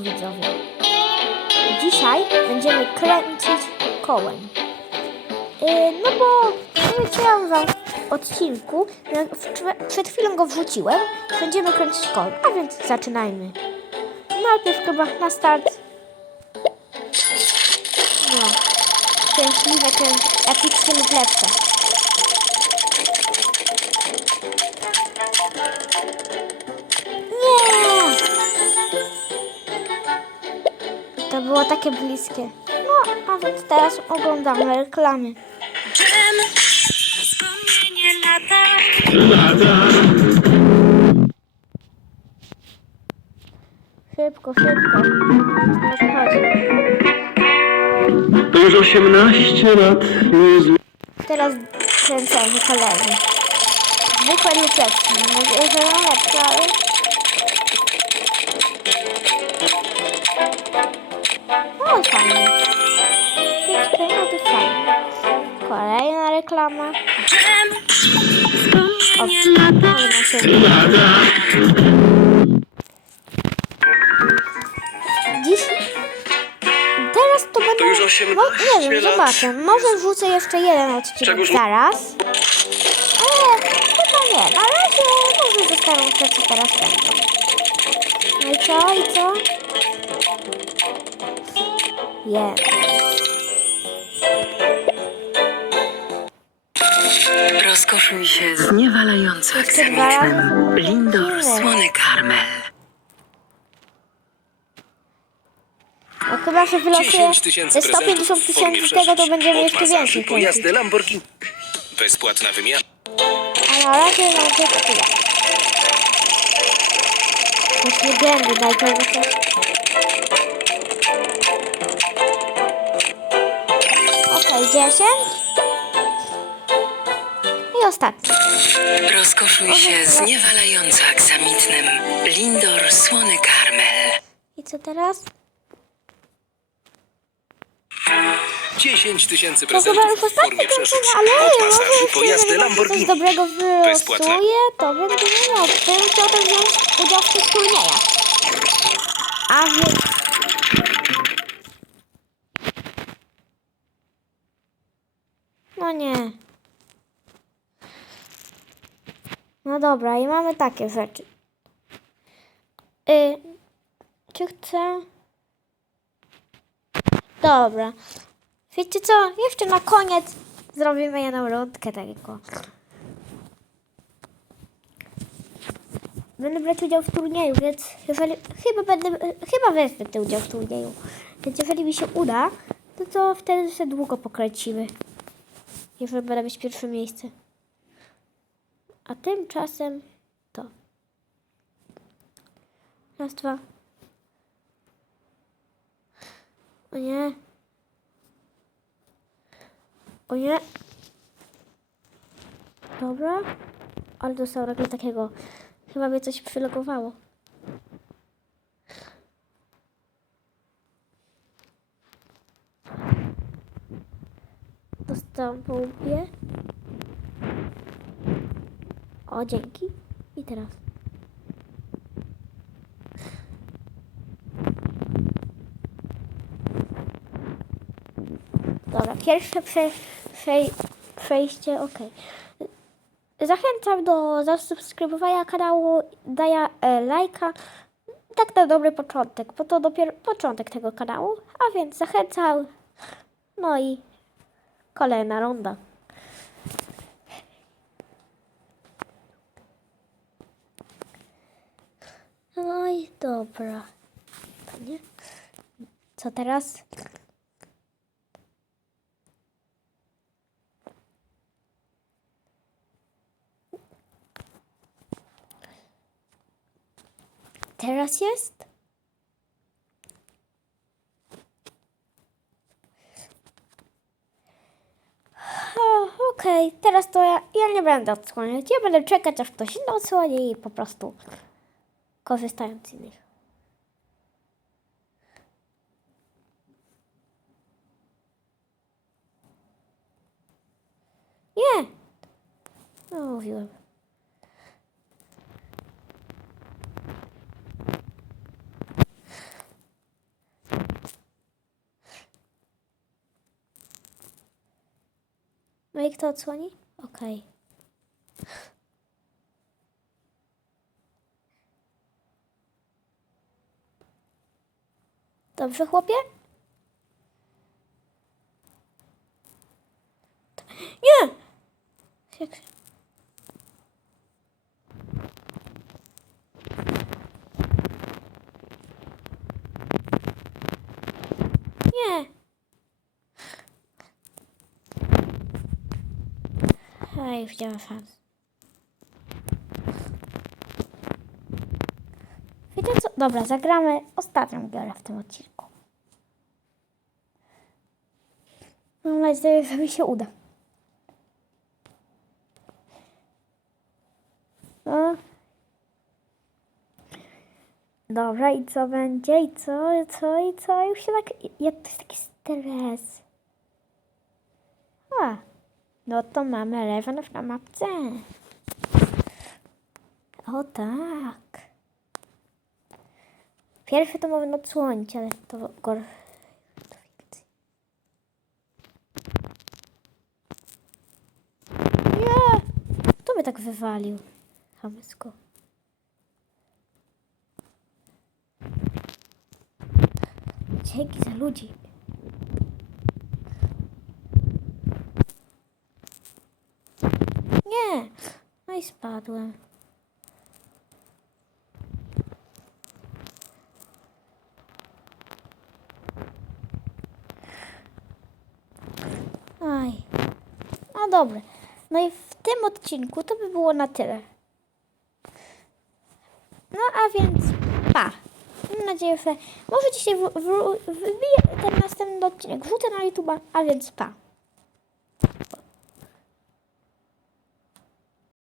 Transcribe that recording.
widzowie. Dzisiaj będziemy kręcić kołem. Yy, no bo nie chciałam wam w odcinku, przed chwilą go wrzuciłem, będziemy kręcić kołem, a więc zaczynajmy. Najpierw chyba na start. No, szczęśliwe ten epickie lub lepsze. Było takie bliskie. No, a więc teraz oglądamy reklamy. Dżem, wspomnienie lata. Szybko, szybko. O co chodzi? To już 18 lat jest Teraz kręcenie kolejny. Zwykłe lub lepsze. Mam nadzieję, że mam lepsze, ale... No fajnie. Pięć no to fajnie. Kolejna reklama. O. Dziś... Teraz to będę... już 18 no, nie wiem, lat. zobaczę. Może wrzucę jeszcze jeden odcinek Czegoż- zaraz. Ale chyba nie. Na razie może zostaną te, co teraz będą. No i co? I co? Jest. Rozkoszuj się zniewalająco aksamitnym Lindor. Słony Karmel. No chyba, że 10 tysięcy 150 prezentów w formie tysięcy tego, to przeżyć. będziemy Od jeszcze masaży więcej po jazdę Lamborghini. Bezpłatna wymiana. A na razie mam tylko tyle. Jakieś legendy daj to że 10. I ostatni. Rozkoszuj się zniewalająco aksamitnym Lindor Słony Karmel. I co teraz? 10 tysięcy To chyba prezentów już w ostatni formie kończymy, ale Od może masaży jeszcze po jazdę jeżeli coś Lamborghini. dobrego Bezpłatne. wylosuje, to będziemy miał. To bym chciał też wziąć udział No dobra, i mamy takie rzeczy. Y, czy chcę... Dobra. Wiecie co? Jeszcze na koniec zrobimy jedną rundkę takiego. Będę brać udział w turnieju, więc jeżeli, chyba będę, chyba wezmę ten udział w turnieju. Więc jeżeli mi się uda, to to wtedy się długo pokręcimy. Jeżeli będę mieć pierwsze miejsce. A tymczasem to. Raz, dwa. O nie. O nie. Dobra. Ale dostał nagle takiego. Chyba mnie coś przylogowało. Dostałam po łbie. O, dzięki. I teraz. Dobra, pierwsze prze, prze, przejście, ok. Zachęcam do zasubskrybowania kanału, daję e, lajka. Tak na dobry początek, bo to dopiero początek tego kanału, a więc zachęcam. No i kolejna runda. No i dobra. Co teraz? Teraz jest? Okej, teraz to ja, ja nie będę odsłaniać. Ja będę czekać, aż ktoś inny odsłoni i po prostu korzystając z innych. Nie! No, mówiłem. No i kto odsłoni? Okej. Okay. Dobrze, chłopie? Nie! Nie! Nie ma szans. Wiecie co? Dobra, zagramy ostatnią grę w tym odcinku. Mam nadzieję, że mi się uda. No. Dobra, i co będzie? I co? I co? I co? Już się tak... Ja, to jest taki stres. A, no to mamy Eleven na mapce. O tak. Pierwszy to mamy odsłonić, ale to gor... to fikcji. Nie! By tak wywalił? Chamsko. Dzięki za ludzi. Nie! No i spadłem. No. No i w tym odcinku to by było na tyle. No a więc pa. Mam nadzieję, że może dzisiaj wbiję ten następny odcinek. Wrzucę na YouTube, a więc pa.